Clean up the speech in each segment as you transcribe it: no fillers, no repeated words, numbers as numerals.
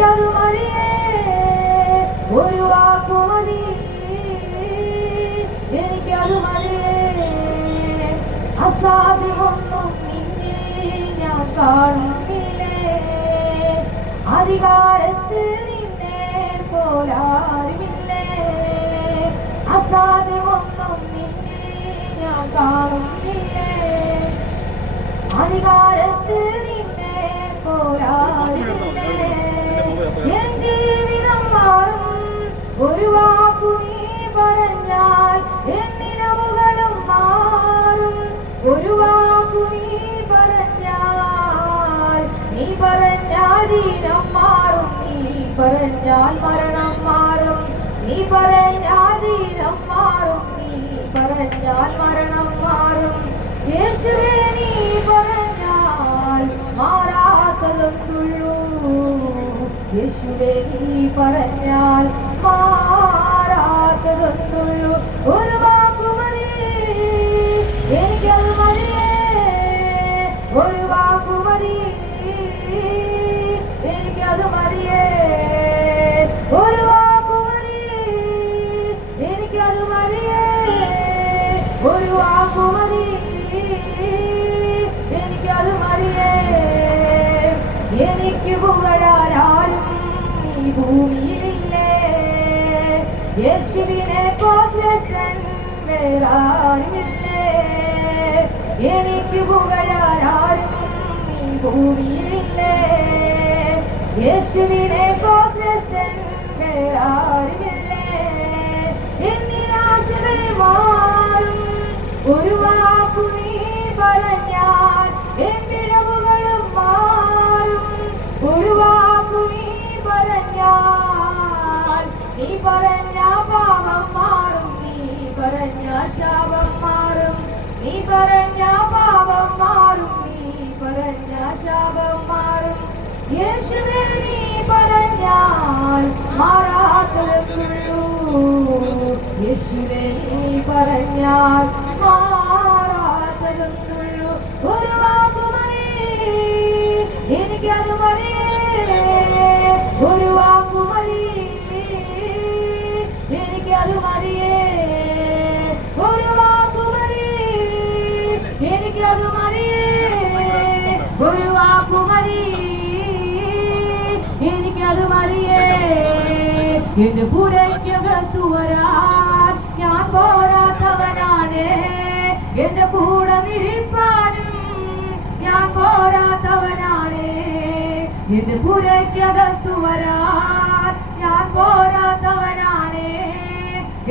എനിക്കത് മതിയേ ഒരു വാക്കു മതി എനിക്കത് മതിയേ അസാധ്യമൊന്നും നിന്നെ ഞാൻ കാണുന്നില്ലേ അധികാരത്തിൽ നിന്നെ പോലാരുമില്ലേ അസാധ്യമൊന്നും നിന്നെ ഞാൻ കാണുന്നില്ലേ അധികാരത്തിൽ നിന്നെ പോലാരുമില്ലേ എൻ ജീവിതം മാറും ഒരു വാക്കു നീ പറഞ്ഞാൽ എൻ നിലവുകളും മാറും ഒരു വാക്കു നീ പറഞ്ഞാൽ ദീനം മാറും നീ പറഞ്ഞാൽ മരണം മാറും നീ പറഞ്ഞാൽ ദീനം മാറും നീ പറഞ്ഞാൽ മരണം മാറും യേശുവേ നീ പറഞ്ഞാൽ മാറാത്തതൊന്നുള്ളൂ യേശുവേ നീ പറഞ്ഞാൽ മാറാത്തതൊന്നുള്ളൂ ഒരു വാക്കു മതി എനിക്കത് മതിയേ ഒരു വാക്കു മതി എനിക്കത് മതിയേ ഒരു വാക്കു മതി എനിക്കത് മതിയേ ഒരു വാക്കു മതി എനിക്കത് മതിയേ എനിക്ക് പുകഴാനും ഈ ഭൂമിയിലില്ലേ യേശുവിനെ പോശ്രേഷ്ഠൻ വേറാരുമില്ലേ എനിക്ക് പുകഴാനും ഈ ഭൂമിയിലില്ലേ യേശുവിനെ പോശ്രേഷ്ഠൻ വേറാരുമില്ലേ എന്നിരാശകൾ മാറും ഒരു വാക്കു നീ പറഞ്ഞാൽ എൻ പിഴവുകളും മാറും ഒരു വാക്കു നീ പറഞ്ഞാൽ നീ പറഞ്ഞ പാപം മാറും നീ പറഞ്ഞ ശാപം മാറും നീ പറഞ്ഞ പാപം മാറും നീ പറഞ്ഞ ശാപം മാറും യേശുവേ നീ പറഞ്ഞാൽ മാറാത്തതൊന്നുള്ളൂ യേശുവേ നീ പറഞ്ഞാൽ മാറാത്തതൊന്നുള്ളൂ ഒരു വാക്കു മതി എനിക്കത് മതിയേ ഒരു വാക്കു മതി എനിക്കത് മതിയേ ഒരു വാക്കു മതി എനിക്കത് മതിയേ ഒരു വാക്കു മതി എനിക്കത് മതിയേ എന്റെ പുരയ്ക്കകത്തു വരാൻ ഞാൻ പോരാത്തവനാണ് എന്റെ കൂടെ നിരിപ്പാനും ഞാൻ പോരാത്തവനാണ് എന്റെ പുരയ്ക്കകത്തു വരാൻ ഞാൻ പോരാത്തവനാണ്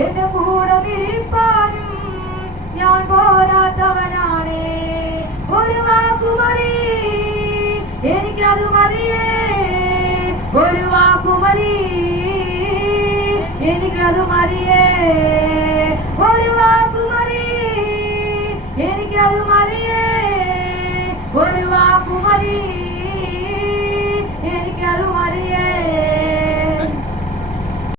എന്റെ കൂടെ നിരിപ്പാനും ഞാൻ പോരാത്തവനാണ് ഒരു വാക്കു മതി എനിക്കത് മതിയേ ഒരു വാക്കു മതി എനിക്കത് മതിയേ ഒരു വാക്കു മതി എനിക്കത് മതിയേ ഒരു വാക്കു മതി